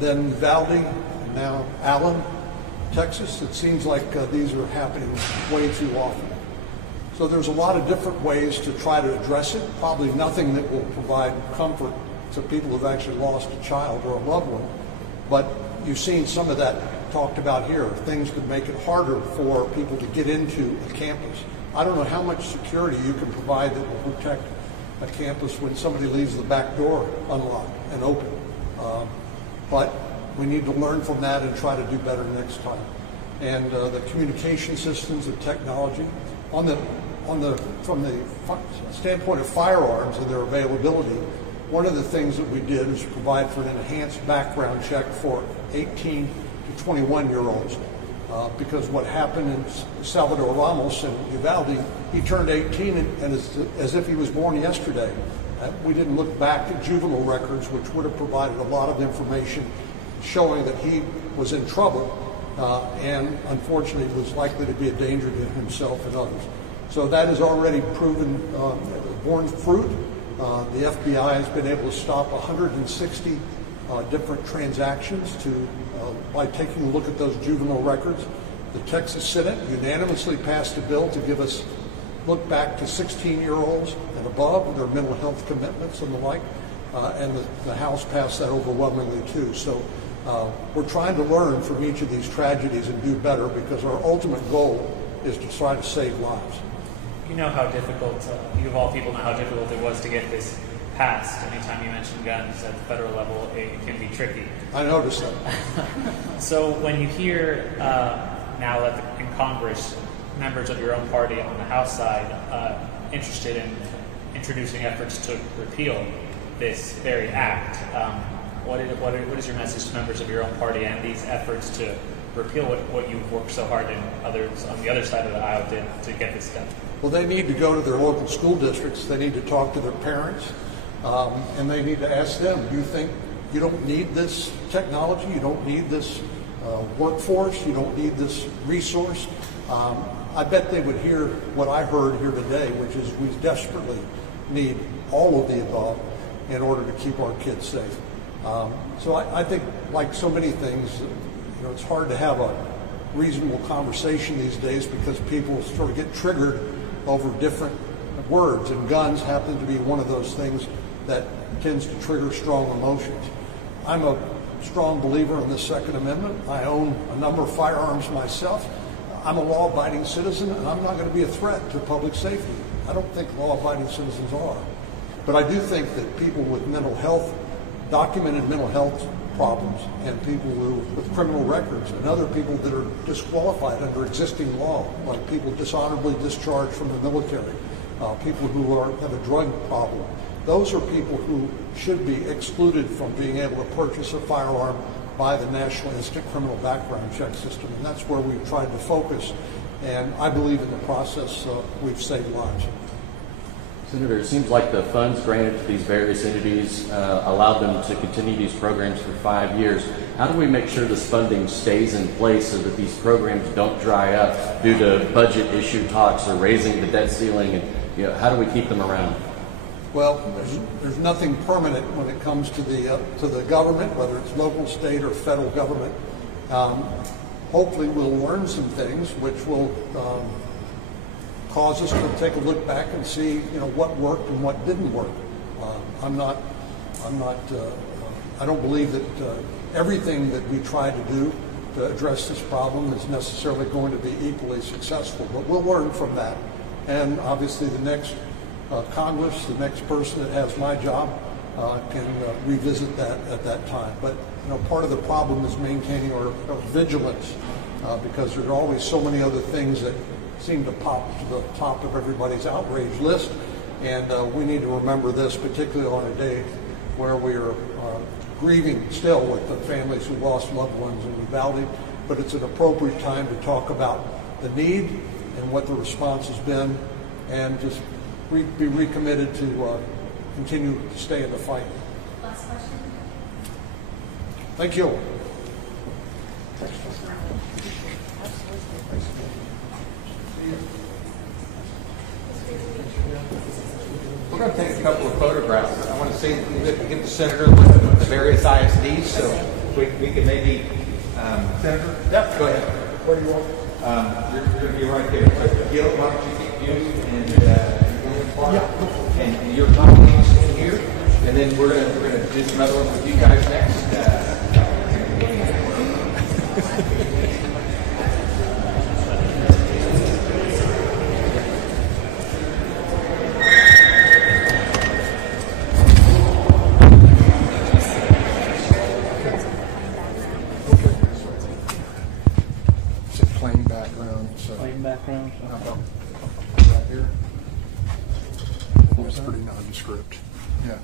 Then Uvalde, and now Allen, Texas. It seems like these are happening way too often. So there's a lot of different ways to try to address it, probably nothing that will provide comfort to people who've actually lost a child or a loved one. But you've seen some of that talked about here. Things could make it harder for people to get into a campus. I don't know how much security you can provide that will protect a campus when somebody leaves the back door unlocked and open. But we need to learn from that and try to do better next time. And the communication systems and technology, from the standpoint of firearms and their availability, one of the things that we did is provide for an enhanced background check for 18 to 21-year-olds. Because what happened in Salvador Ramos in Uvalde, he turned 18 and as if he was born yesterday. We didn't look back at juvenile records, which would have provided a lot of information showing that he was in trouble and unfortunately was likely to be a danger to himself and others. So that has already proven borne fruit. The FBI has been able to stop 160 different transactions by taking a look at those juvenile records. The Texas Senate unanimously passed a bill to give us look back to 16-year-olds and above, their mental health commitments and the like, and the House passed that overwhelmingly too. So we're trying to learn from each of these tragedies and do better, because our ultimate goal is to try to save lives. You know how difficult, you of all people know how difficult it was to get this passed. Anytime you mention guns at the federal level, it can be tricky. I noticed that. So when you hear now that in Congress, members of your own party on the House side interested in introducing efforts to repeal this very act, what is your message to members of your own party and these efforts to repeal what you've worked so hard and others on the other side of the aisle did to get this done? Well, they need to go to their local school districts. They need to talk to their parents, and they need to ask them, do you think you don't need this technology? You don't need this workforce? You don't need this resource? I bet they would hear what I heard here today, which is we desperately need all of the above in order to keep our kids safe. So I think, like so many things, it's hard to have a reasonable conversation these days because people sort of get triggered over different words, and guns happen to be one of those things that tends to trigger strong emotions. I'm a strong believer in the Second Amendment. I own a number of firearms myself. I'm a law-abiding citizen, and I'm not going to be a threat to public safety. I don't think law-abiding citizens are. But I do think that people with mental health, documented mental health problems, and people with criminal records, and other people that are disqualified under existing law, like people dishonorably discharged from the military, people who have a drug problem, those are people who should be excluded from being able to purchase a firearm by the National Instant Criminal Background Check System, and that's where we've tried to focus, and I believe in the process we've saved lives. Senator, it seems like the funds granted to these various entities allowed them to continue these programs for 5 years. How do we make sure this funding stays in place so that these programs don't dry up due to budget issue talks or raising the debt ceiling? And how do we keep them around? Well, there's nothing permanent when it comes to the government, whether it's local, state, or federal government. Hopefully, we'll learn some things which will cause us to take a look back and see, what worked and what didn't work. I don't believe that everything that we try to do to address this problem is necessarily going to be equally successful, but we'll learn from that. And obviously, the next Congress, the next person that has my job, can revisit that at that time. But part of the problem is maintaining our vigilance, because there are always so many other things that seem to pop to the top of everybody's outrage list, and we need to remember this, particularly on a day where we are grieving still with the families who lost loved ones in Uvalde. But it's an appropriate time to talk about the need and what the response has been, and just be recommitted to continue to stay in the fight. Last question. Thank you. We're going to take a couple of photographs. I want to see, get the senator with the various ISDs, so we can maybe, Senator? Yep, go ahead. Where do you want? You're going to be right there. Gil, why don't you get you and your colleagues in here, and then we're going to do some other ones with you guys next. It's a plain background. So Plain background. how about right here? It's pretty nondescript. Yeah.